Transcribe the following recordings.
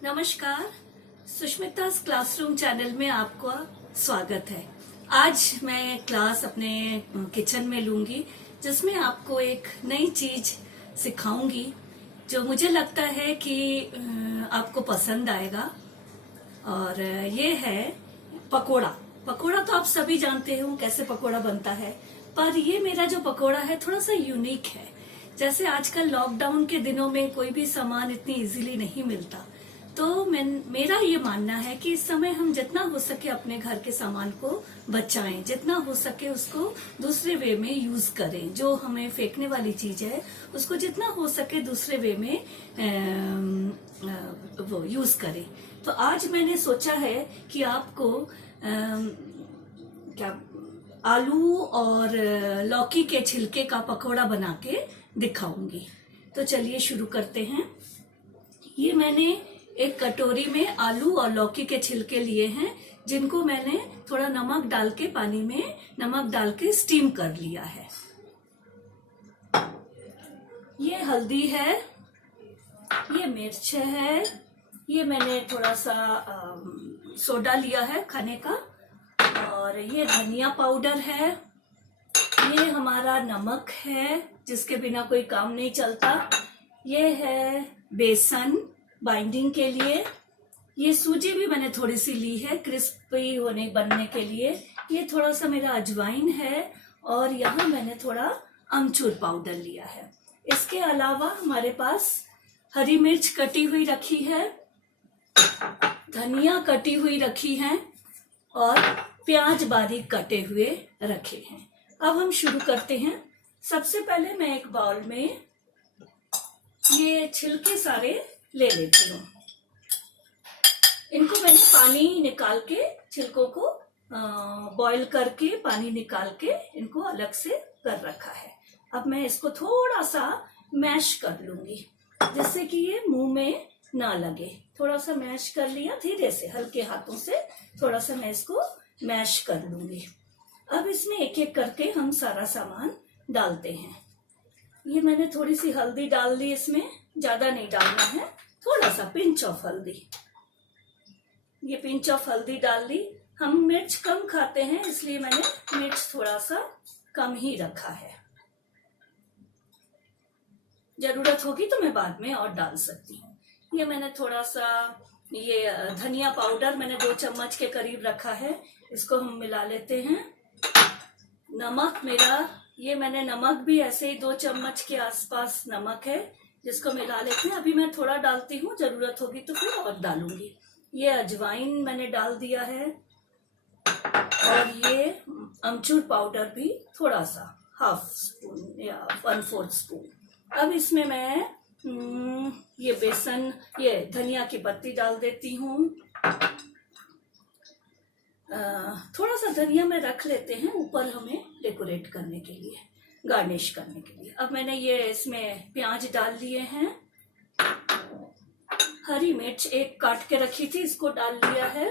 नमस्कार, सुष्मिता's classroom channel में आपका स्वागत है। आज मैं क्लास अपने किचन में लूंगी, जिसमें आपको एक नई चीज सिखाऊंगी जो मुझे लगता है कि आपको पसंद आएगा। और ये है पकोड़ा। पकोड़ा तो आप सभी जानते हो कैसे पकोड़ा बनता है, पर ये मेरा जो पकोड़ा है थोड़ा सा यूनिक है। जैसे आजकल लॉकडाउन के दिनों में कोई भी सामान इतनी इजीली नहीं मिलता, तो मेरा ये मानना है कि इस समय हम जितना हो सके अपने घर के सामान को बचाएं, जितना हो सके उसको दूसरे वे में यूज करें। जो हमें फेंकने वाली चीज है उसको जितना हो सके दूसरे वे में वो यूज करें। तो आज मैंने सोचा है कि आपको क्या आलू और लौकी के छिलके का पकोड़ा बना के दिखाऊंगी। तो चलिए शुरू करते हैं। ये मैंने एक कटोरी में आलू और लौकी के छिलके लिए हैं, जिनको मैंने थोड़ा नमक डाल के पानी में नमक डाल के स्टीम कर लिया है। ये हल्दी है, ये मिर्च है, ये मैंने थोड़ा सा सोडा लिया है खाने का, और ये धनिया पाउडर है, ये हमारा नमक है जिसके बिना कोई काम नहीं चलता, ये है बेसन बाइंडिंग के लिए, ये सूजी भी मैंने थोड़ी सी ली है क्रिस्पी होने बनने के लिए, ये थोड़ा सा मेरा अजवाइन है, और यहाँ मैंने थोड़ा अमचूर पाउडर लिया है। इसके अलावा हमारे पास हरी मिर्च कटी हुई रखी है, धनिया कटी हुई रखी है, और प्याज बारीक कटे हुए रखे हैं। अब हम शुरू करते हैं। सबसे पहले मैं एक बाउल में ये छिलके सारे ले लेती हूँ। इनको मैंने पानी निकाल के, छिलकों को बॉईल करके पानी निकाल के इनको अलग से कर रखा है। अब मैं इसको थोड़ा सा मैश कर लूंगी, जिससे कि ये मुंह में ना लगे। थोड़ा सा मैश कर लिया, धीरे से हल्के हाथों से थोड़ा सा मैं इसको मैश कर लूंगी। अब इसमें एक एक करके हम सारा सामान डालते हैं। ये मैंने थोड़ी सी हल्दी डाल दी, इसमें ज्यादा नहीं डालना है, थोड़ा सा पिंच ऑफ हल्दी। ये पिंच ऑफ हल्दी डाल दी। हम मिर्च कम खाते हैं, इसलिए मैंने मिर्च थोड़ा सा कम ही रखा है। जरूरत होगी तो मैं बाद में और डाल सकती हूँ। ये मैंने थोड़ा सा ये धनिया पाउडर मैंने 2 चम्मच के करीब रखा है, इसको हम मिला लेते हैं। नमक मेरा, ये मैंने नमक भी ऐसे ही 2 चम्मच के आसपास नमक है, जिसको मिला लेते हैं। अभी मैं थोड़ा डालती हूँ, जरूरत होगी तो फिर और डालूंगी। ये अजवाइन मैंने डाल दिया है, और ये अमचूर पाउडर भी थोड़ा सा, 1/2 स्पून या 1/4 स्पून। अब इसमें मैं ये बेसन, ये धनिया की पत्ती डाल देती हूँ। थोड़ा सा धनिया में रख लेते हैं ऊपर, हमें डेकोरेट करने के लिए, गार्निश करने के लिए। अब मैंने ये इसमें प्याज डाल लिए हैं। हरी मिर्च एक काट के रखी थी, इसको डाल लिया है।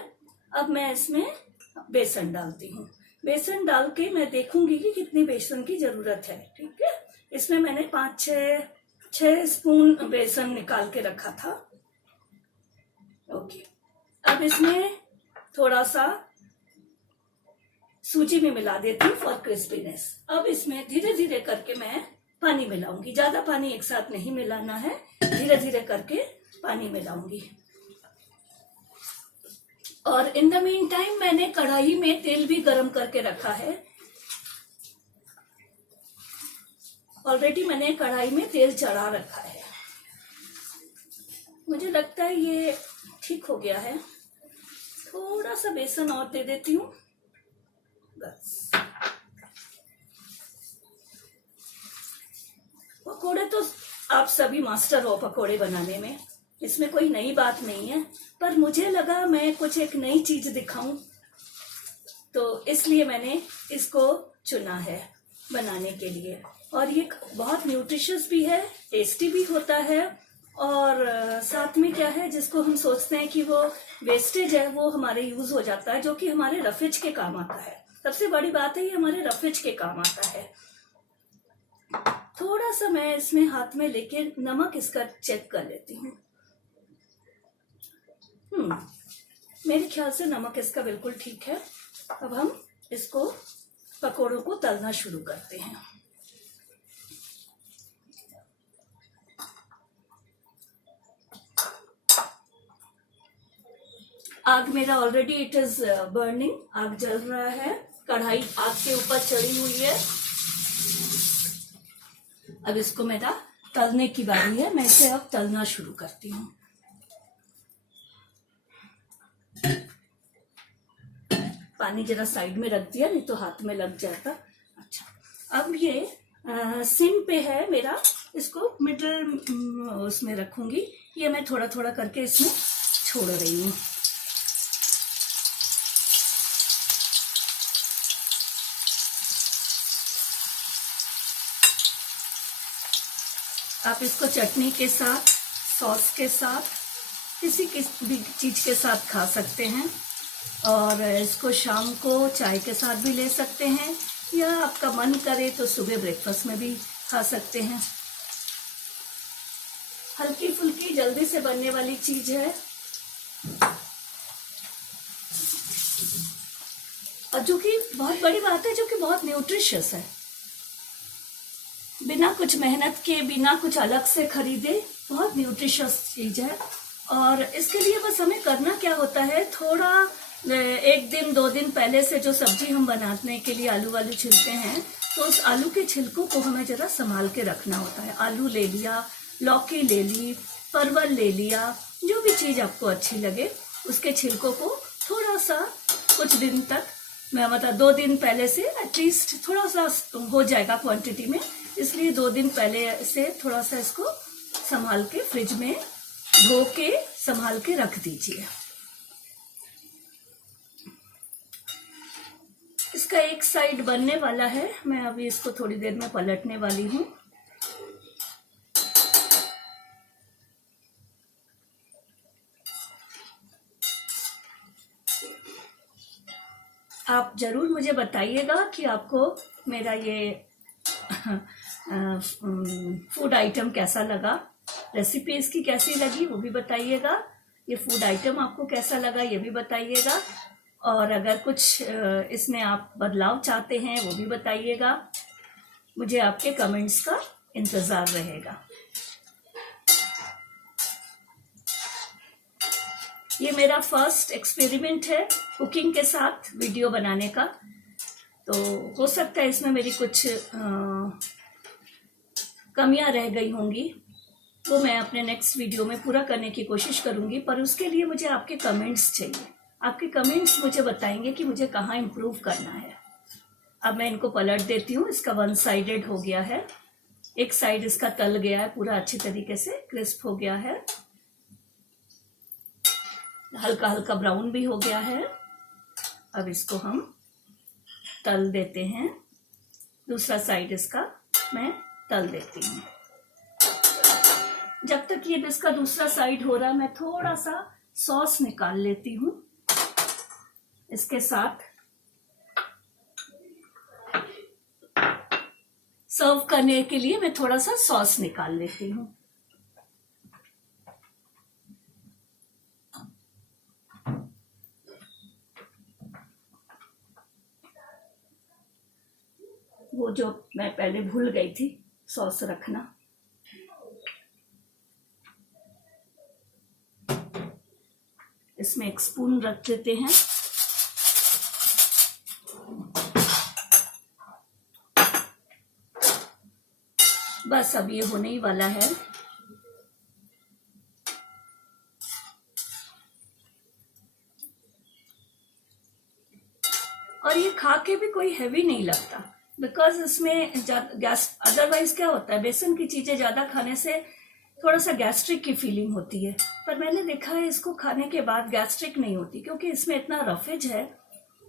अब मैं इसमें बेसन डालती हूँ। बेसन डाल के मैं देखूंगी कि कितनी बेसन की जरूरत है। ठीक है, इसमें मैंने 5-6 स्पून बेसन निकाल के रखा था। ओके, अब इसमें थोड़ा सा सूजी में मिला देती हूँ फॉर क्रिस्पीनेस। अब इसमें धीरे धीरे करके मैं पानी मिलाऊंगी, ज्यादा पानी एक साथ नहीं मिलाना है, धीरे धीरे करके पानी मिलाऊंगी। और इन द मीन टाइम मैंने कढ़ाई में तेल भी गरम करके रखा है। ऑलरेडी मैंने कढ़ाई में तेल चढ़ा रखा है। मुझे लगता है ये ठीक हो गया है। थोड़ा सा बेसन और दे देती हूँ बस। पकोड़े तो आप सभी मास्टर हो पकोड़े बनाने में, इसमें कोई नई बात नहीं है, पर मुझे लगा मैं कुछ एक नई चीज दिखाऊं, तो इसलिए मैंने इसको चुना है बनाने के लिए। और ये बहुत न्यूट्रिशियस भी है, टेस्टी भी होता है, और साथ में क्या है, जिसको हम सोचते हैं कि वो वेस्टेज है, वो हमारे यूज हो जाता है, जो कि हमारे रफेज के काम आता है। सबसे बड़ी बात है, ये हमारे रफेज के काम आता है। थोड़ा सा मैं इसमें हाथ में लेके नमक इसका चेक कर लेती हूँ। मेरे ख्याल से नमक इसका बिल्कुल ठीक है। अब हम इसको पकोड़ों को तलना शुरू करते हैं। आग मेरा ऑलरेडी इट इज बर्निंग, आग जल रहा है, कढ़ाई आग के ऊपर चढ़ी हुई है। अब इसको मेरा तलने की बारी है, मैं इसे अब तलना शुरू करती हूँ। पानी जरा साइड में रख दिया, नहीं तो हाथ में लग जाता। अच्छा, अब ये सिम पे है मेरा, इसको मिडिल उसमें रखूंगी। ये मैं थोड़ा थोड़ा करके इसमें छोड़ रही हूँ। आप इसको चटनी के साथ, सॉस के साथ, किसी भी चीज के साथ खा सकते हैं। और इसको शाम को चाय के साथ भी ले सकते हैं, या आपका मन करे तो सुबह ब्रेकफास्ट में भी खा सकते हैं। हल्की फुल्की जल्दी से बनने वाली चीज है, और जो कि बहुत बड़ी बात है, जो कि बहुत न्यूट्रिशियस है। बिना कुछ मेहनत के, बिना कुछ अलग से खरीदे, बहुत न्यूट्रिशियस चीज है। और इसके लिए बस हमें करना क्या होता है, थोड़ा 1 दिन 2 दिन पहले से जो सब्जी हम बनाने के लिए आलू वालू छिलते हैं, तो उस आलू के छिलकों को हमें जरा संभाल के रखना होता है। आलू ले लिया, लौकी ले ली, परवल ले लिया, जो भी चीज आपको अच्छी लगे, उसके छिलकों को थोड़ा सा कुछ दिन तक, मैं मतलब 2 दिन पहले से एटलीस्ट थोड़ा सा हो जाएगा क्वांटिटी में, इसलिए 2 दिन पहले से थोड़ा सा इसको संभाल के फ्रिज में धो के संभाल के रख दीजिए। इसका एक साइड बनने वाला है, मैं अभी इसको थोड़ी देर में पलटने वाली हूँ। आप जरूर मुझे बताइएगा कि आपको मेरा ये फूड आइटम कैसा लगा, रेसिपी इसकी कैसी लगी वो भी बताइएगा। ये फूड आइटम आपको कैसा लगा ये भी बताइएगा। और अगर कुछ इसमें आप बदलाव चाहते हैं वो भी बताइएगा। मुझे आपके कमेंट्स का इंतजार रहेगा। ये मेरा फर्स्ट एक्सपेरिमेंट है कुकिंग के साथ वीडियो बनाने का, तो हो सकता है इसमें मेरी कुछ कमियां रह गई होंगी, वो मैं अपने नेक्स्ट वीडियो में पूरा करने की कोशिश करूंगी। पर उसके लिए मुझे आपके कमेंट्स चाहिए। आपके कमेंट्स मुझे बताएंगे कि मुझे कहाँ इम्प्रूव करना है। अब मैं इनको पलट देती हूँ। इसका 1 साइडेड हो गया है, एक साइड इसका तल गया है, पूरा अच्छी तरीके से क्रिस्प हो गया है, हल्का हल्का ब्राउन भी हो गया है। अब इसको हम तल देते हैं। दूसरा साइड इसका मैं तल देती हूँ। जब तक ये इसका दूसरा साइड हो रहा है, मैं थोड़ा सा सॉस निकाल लेती हूँ इसके साथ। सर्व करने के लिए मैं थोड़ा सा सॉस निकाल लेती हूँ। वो जो मैं पहले भूल गई थी सॉस रखना। इसमें 1 स्पून रख देते हैं। बस अब ये होने ही वाला है। और ये खा के भी कोई हैवी नहीं लगता, बिकॉज इसमें गैस, अदरवाइज क्या होता है, बेसन की चीजें ज्यादा खाने से थोड़ा सा गैस्ट्रिक की फीलिंग होती है। पर मैंने देखा है इसको खाने के बाद गैस्ट्रिक नहीं होती, क्योंकि इसमें इतना रफेज है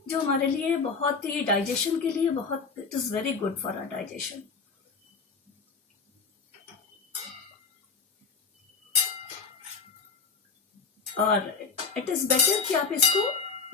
जो हमारे लिए बहुत ही, डाइजेशन के लिए बहुत, it is very good for our digestion. और इट इज बेटर कि आप इसको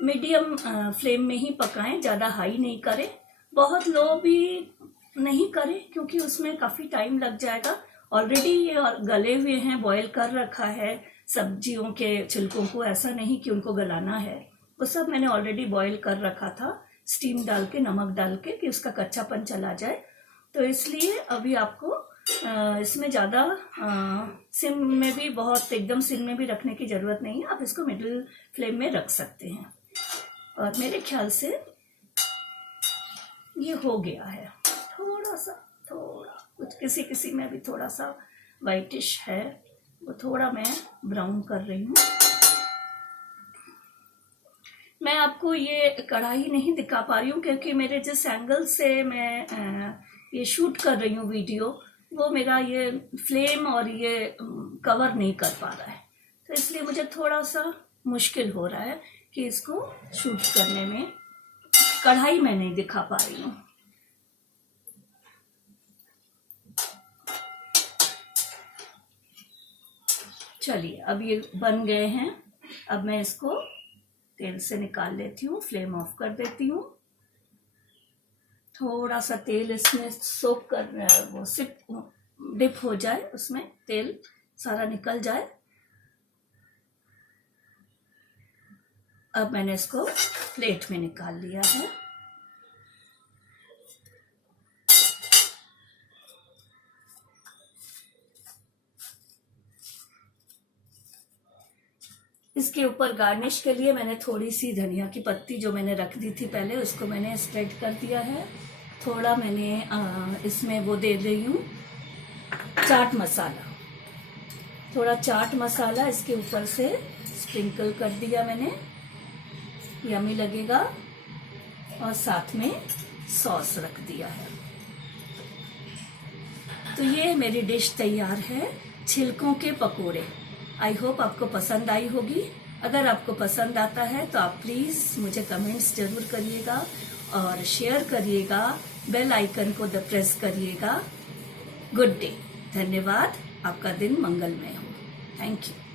मीडियम फ्लेम में ही पकाएं, ज्यादा हाई नहीं करें, बहुत लो भी नहीं करें, क्योंकि उसमें काफी टाइम लग जाएगा। ऑलरेडी ये गले हुए हैं, बॉईल कर रखा है, सब्जियों के छिलकों को, ऐसा नहीं कि उनको गलाना है, वो सब मैंने ऑलरेडी बॉईल कर रखा था, स्टीम डाल के, नमक डाल के, कि उसका कच्चापन चला जाए। तो इसलिए अभी आपको इसमें ज़्यादा सिम में भी, बहुत एकदम सिम में भी रखने की ज़रूरत नहीं है, आप इसको मिडिल फ्लेम में रख सकते हैं। और मेरे ख्याल से ये हो गया है। थोड़ा कुछ किसी में भी थोड़ा सा वाइटिश है, वो थोड़ा मैं ब्राउन कर रही हूँ। मैं आपको ये कढ़ाई नहीं दिखा पा रही हूँ क्योंकि मेरे जिस एंगल से मैं ये शूट कर रही हूँ वीडियो, वो मेरा ये फ्लेम और ये कवर नहीं कर पा रहा है, तो इसलिए मुझे थोड़ा सा मुश्किल हो रहा है कि इसको शूट करने में। कढ़ाई मैं नहीं दिखा पा रही हूँ। चलिए, अब ये बन गए हैं। अब मैं इसको तेल से निकाल लेती हूँ, फ्लेम ऑफ कर देती हूँ। थोड़ा सा तेल इसमें सोक कर, वो सिप डिप हो जाए, उसमें तेल सारा निकल जाए। अब मैंने इसको प्लेट में निकाल लिया है। इसके ऊपर गार्निश के लिए मैंने थोड़ी सी धनिया की पत्ती जो मैंने रख दी थी पहले, उसको मैंने स्प्रेड कर दिया है। थोड़ा मैंने इसमें वो दे रही हूँ चाट मसाला, थोड़ा चाट मसाला इसके ऊपर से स्प्रिंकल कर दिया मैंने, यम्मी लगेगा। और साथ में सॉस रख दिया है। तो ये मेरी डिश तैयार है, छिलकों के पकोड़े। आई होप आपको पसंद आई होगी। अगर आपको पसंद आता है तो आप प्लीज़ मुझे कमेंट्स जरूर करिएगा और शेयर करिएगा, बेल आइकन को प्रेस करिएगा। गुड डे, धन्यवाद, आपका दिन मंगलमय हो। Thank you.